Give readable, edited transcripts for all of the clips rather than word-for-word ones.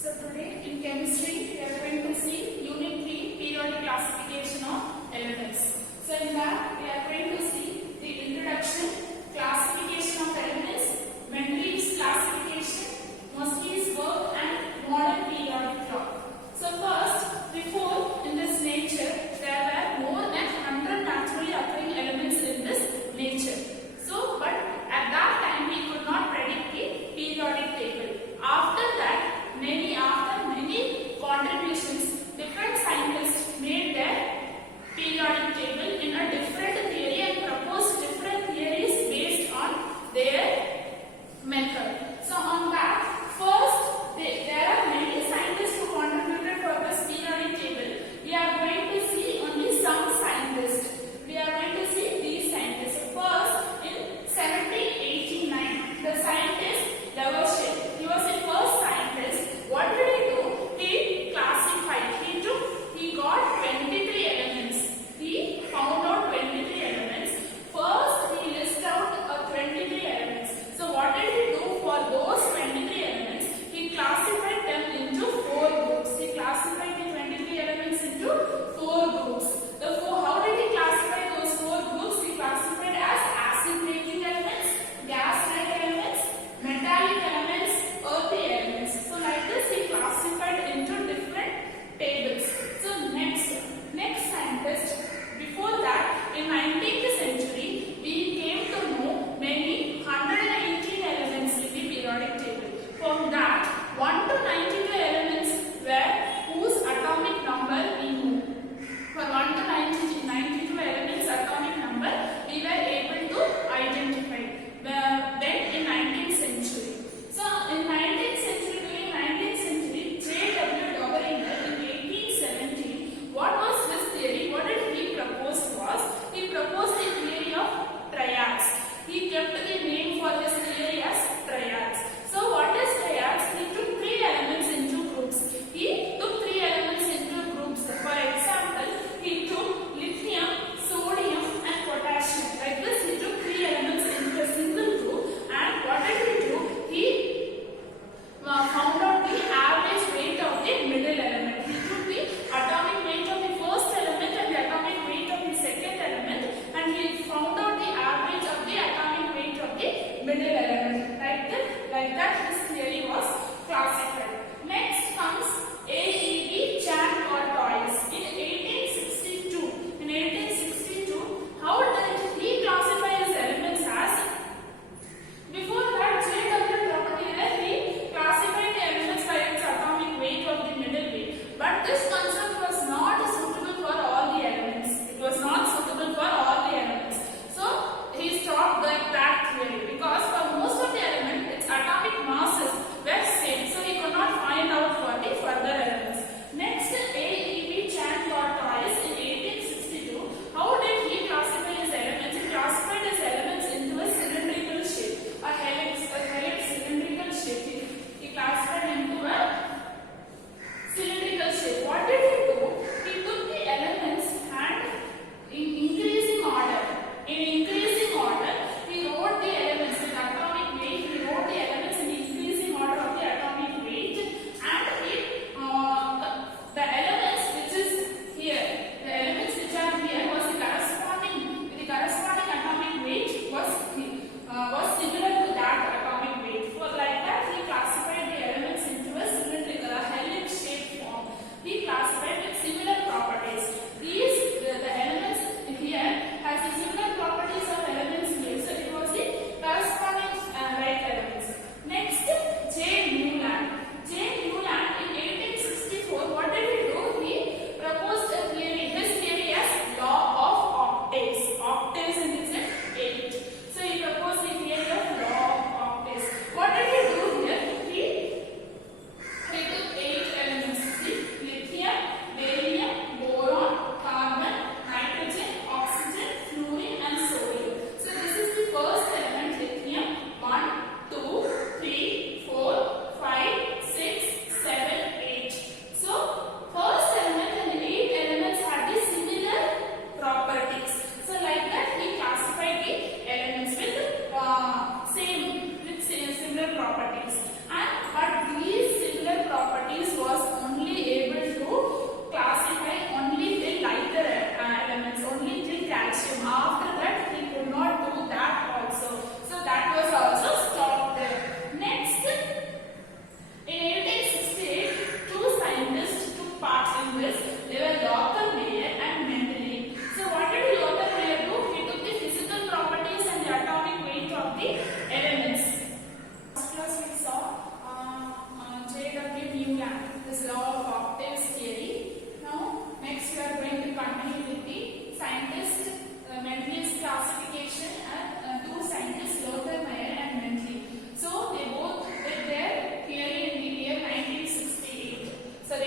So today in chemistry we are going to see unit 3 periodic classification of elements. So in that we are going to see the introduction, classification of elements, Mendeleev's classification, Moissy's work and modern periodic clock. So first, before in this nature there were more than 100 naturally occurring elements in this nature. So but at that time we could not predict the periodic table. After many contributions, different scientists made their periodic table in a different theory and proposed different theories based on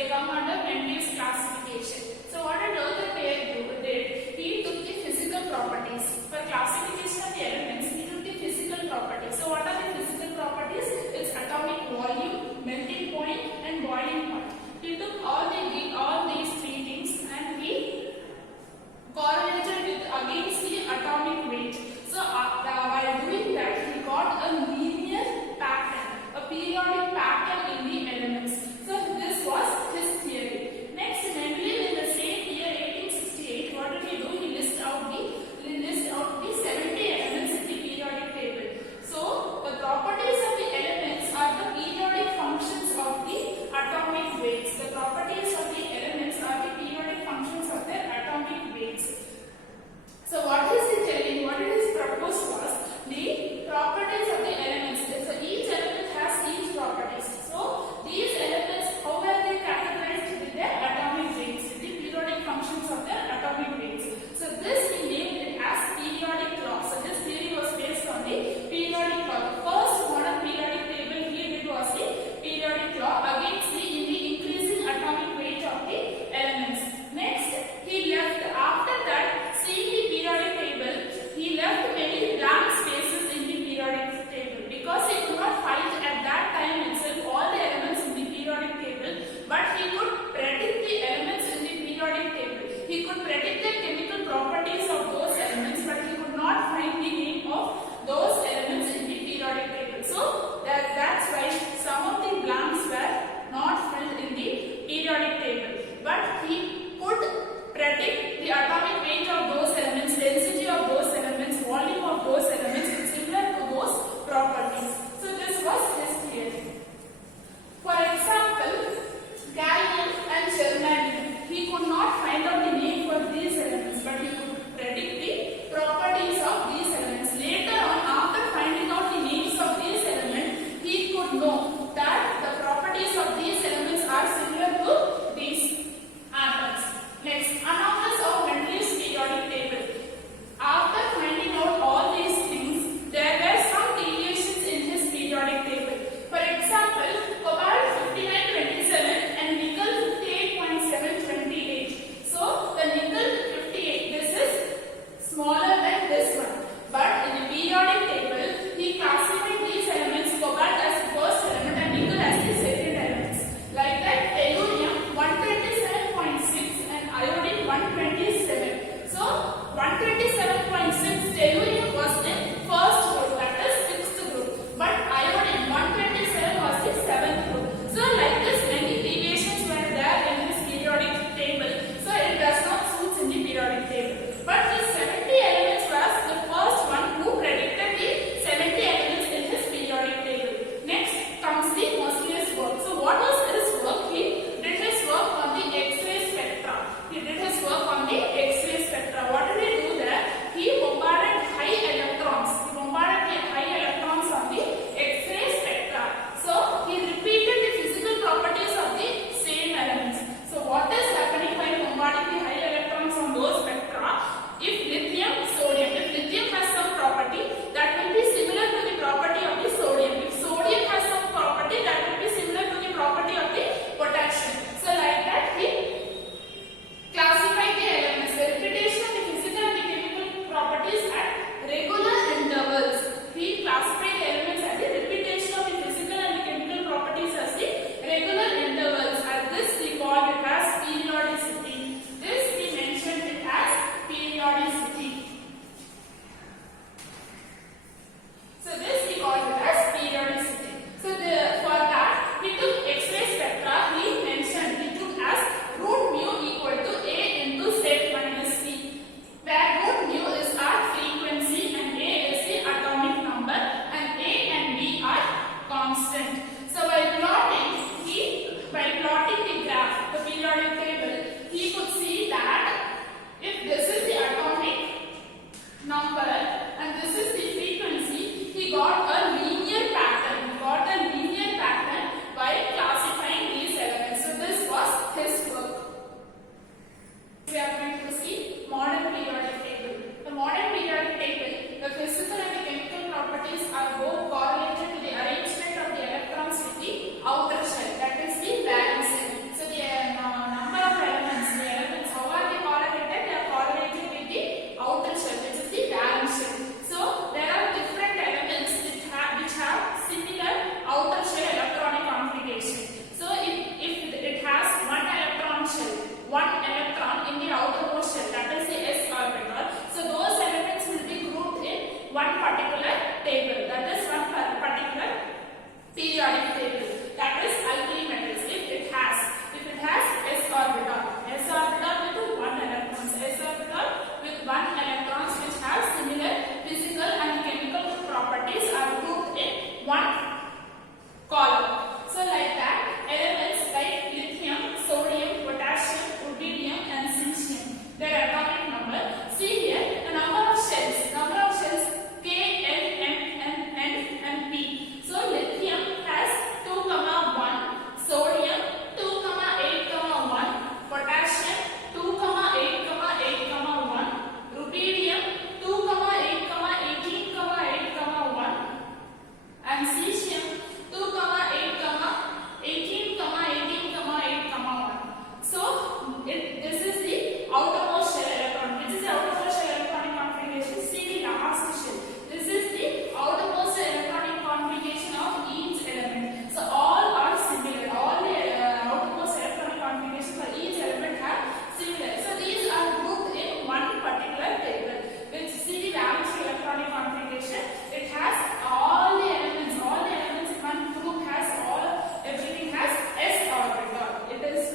they come under Mendeleev's classification. So what did Arthur Taylor did? He took the physical properties. For classification of the elements, he took the physical properties. So what are the physical properties? It's atomic volume, melting point, and boiling point. He took all these three things and he correlated with against the atomic weight. So while doing that, he got a linear pattern, a periodic pattern in the elements. So this was his theory.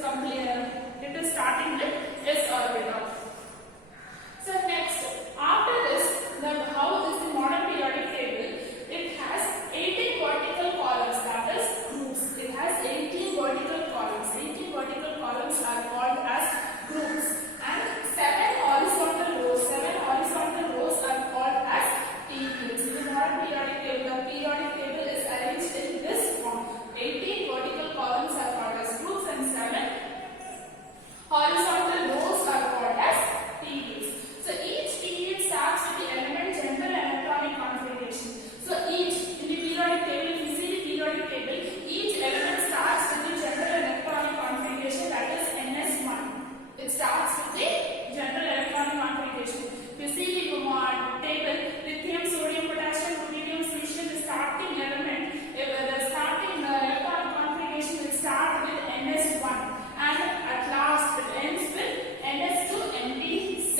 it is starting with s orbital. So next, after this, how is the modern periodic table? It has 18 vertical columns, that is groups. It has 18 vertical columns. 18 vertical columns are called as groups, and 7 horizontal rows. 7 horizontal rows are called as periods. In the modern periodic table, the periodic table is arranged in this form. 18 vertical columns are called as groups, and 7 horizontal rows are called as periods. So each period starts with the element general electronic configuration. So each, in the periodic table, if you see the periodic table, each element starts with the general electronic configuration, that is NS1. It starts with the general electronic configuration. If you see the table, lithium, sodium, potassium, ruthenium, cesium, the starting element, the starting electronic configuration will start with NS1, and at last it ends with NS2, NP6.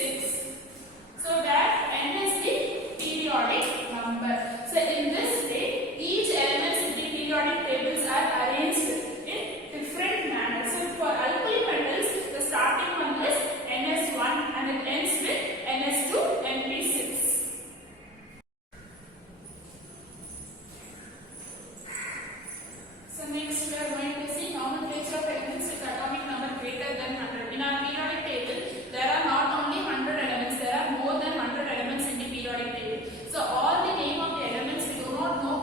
So that n is the periodic number. So in this way, each elements in the periodic tables are arranged in different manners. So for alkali metals, the starting one is NS1 and it ends with NS2, NP6. So next we are going to see nomenclature of elements with atomic number greater than 100. In our periodic table, there are not only 100 elements, there are more than 100 elements in the periodic table. So all the name of the elements, we do not know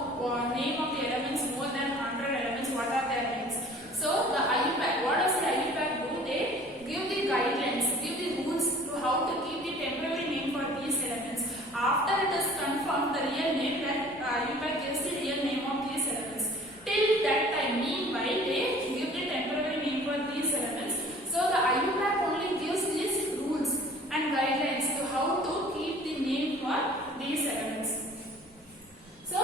name of the elements more than 100 elements, what are their names. So the IUPAC, what does the IUPAC do? They give the guidelines, give the rules to how to keep the temporary name for these elements. After it is confirmed the real name, that IUPAC gives the real name of these elements. Till that time, meanwhile, they give the temporary name for these elements. So the IUPAC only gives these rules and guidelines to how to keep the name for these elements. So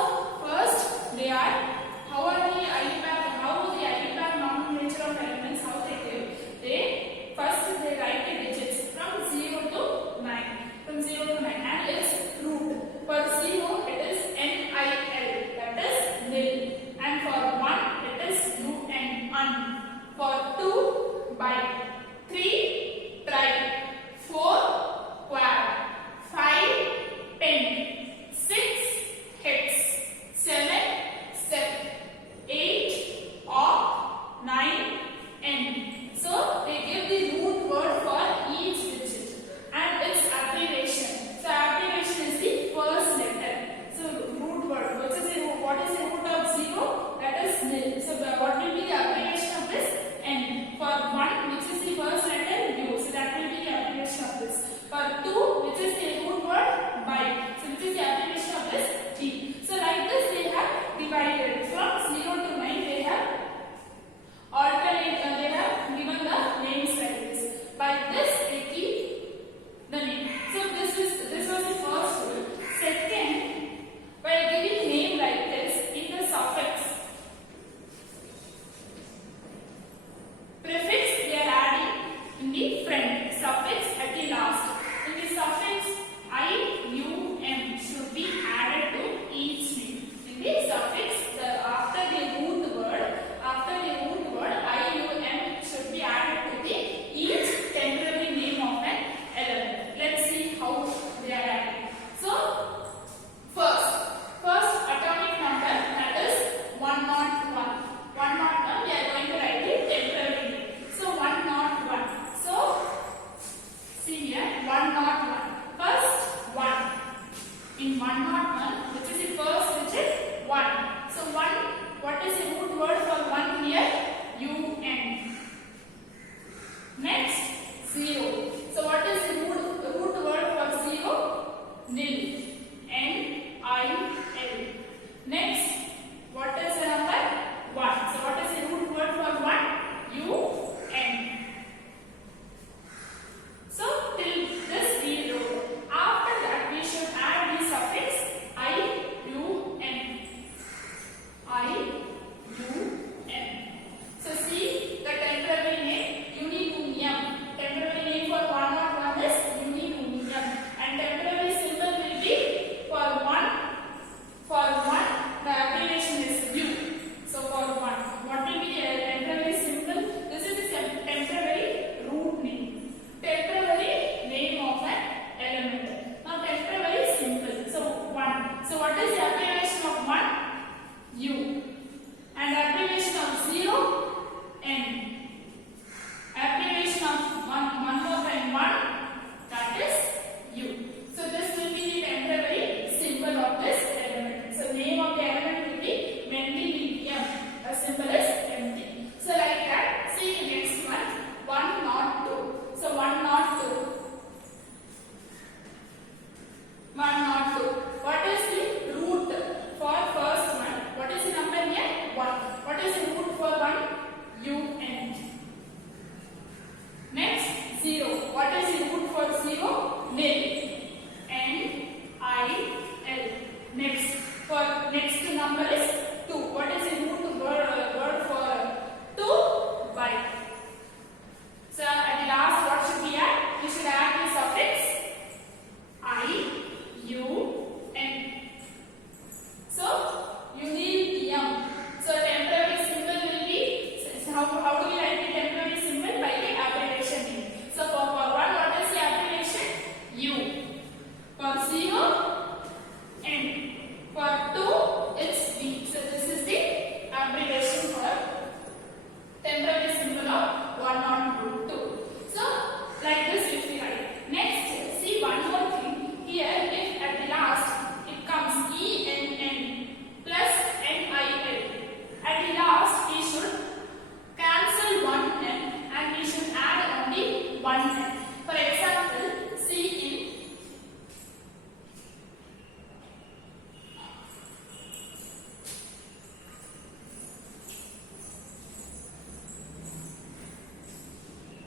first, they are how the IUPAC nomenclature of elements, how they give. First they write the digits from 0 to 9. From 0 to 9, and its root. For 0 it is NIL, that is nil. And for 1 it is UN, un. For 2, byte.